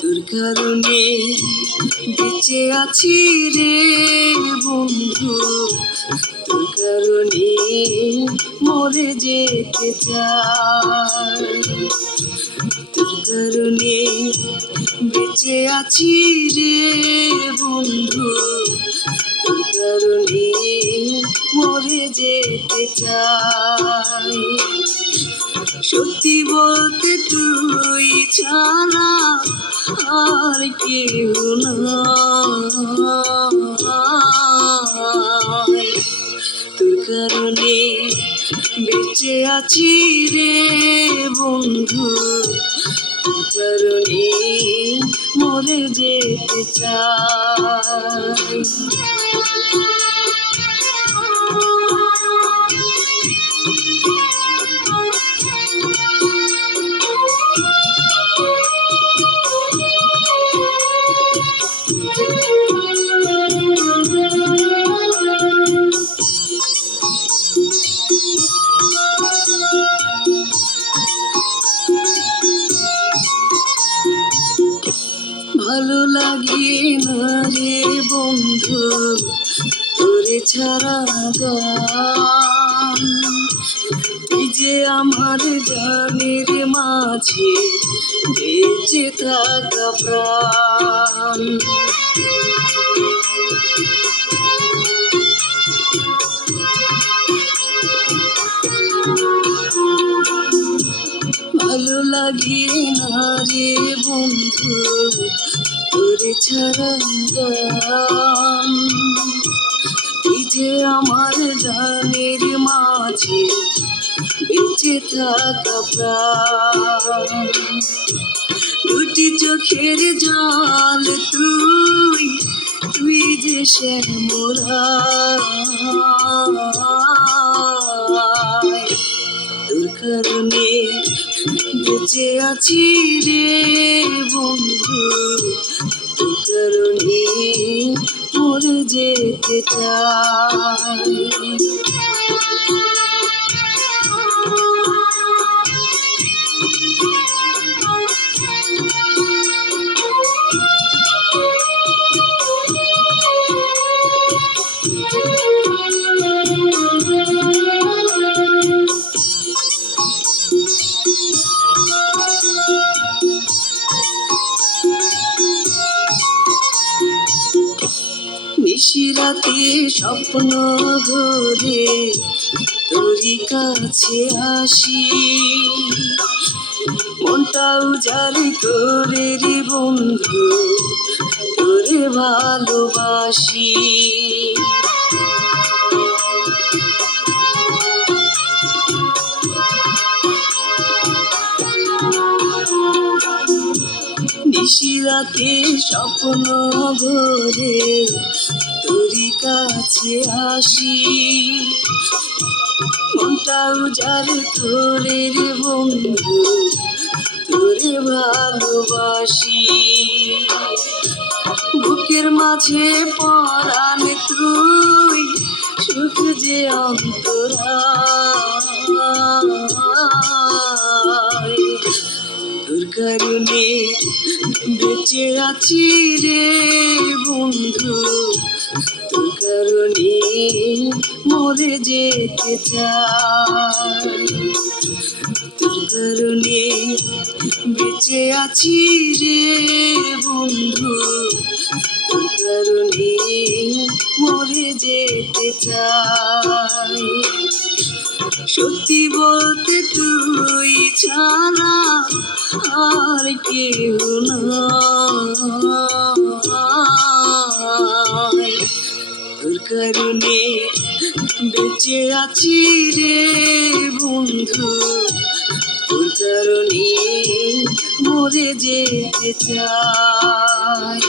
তোর কারণে বেঁচে আছি রে বন্ধু, তোর কারণে মরে যেতে চাই। তোর কারণে বেঁচে আছি রে বন্ধু, তোর কারণে মরে যেতে চাই। সত্যি বলতে তুই ছাড়া আর কেউ নাই। তোর কারণে বেঁচে আছি রে বন্ধু, তোর কারণে মরে যেতে চাই। ভালো লাগে না রে বন্ধু তোরে ছাড়া গান, এই যে আমার গানের মাঝে বেঁচে থাকা প্রাণ। ভালো লাগে না রে বন্ধু তোরে ছাড়া গান, এই যে আমার গানের মাঝে বেঁচে থাকা প্রাণ। দুটি চোখের জল তুই, তুই যে শ্যামরায়। তোর কারণে বেঁচে আছি রে বন্ধু, তোর কারণে মরে যেতে চাই। নিশিরাতে স্বপ্ন ঘরে তোরই কাছে আসি, মনটা উজাড় করে রে বন্ধু তোরে ভালোবাসি। নিশিরাতে স্বপ্ন ঘরে তোরই কাছে আসি, মনটা উজাড় করে রে বন্ধু তোরে ভালোবাসি। বুকের মাঝে পরাণ তুই, সুখ যে অন্তরায়। তোর কারণে বেঁচে আছি রে বন্ধু, তোর কারণে মরে যেতে চাই। তোর কারণে বেঁচে আছি রে বন্ধু, তোর কারণে মরে যেতে চাই। সত্যি বলতে তুই ছাড়া আর কেউ নাই। তোর কারণে বেঁচে আছি রে বন্ধু, তোর কারণে মরে যেতে চাই।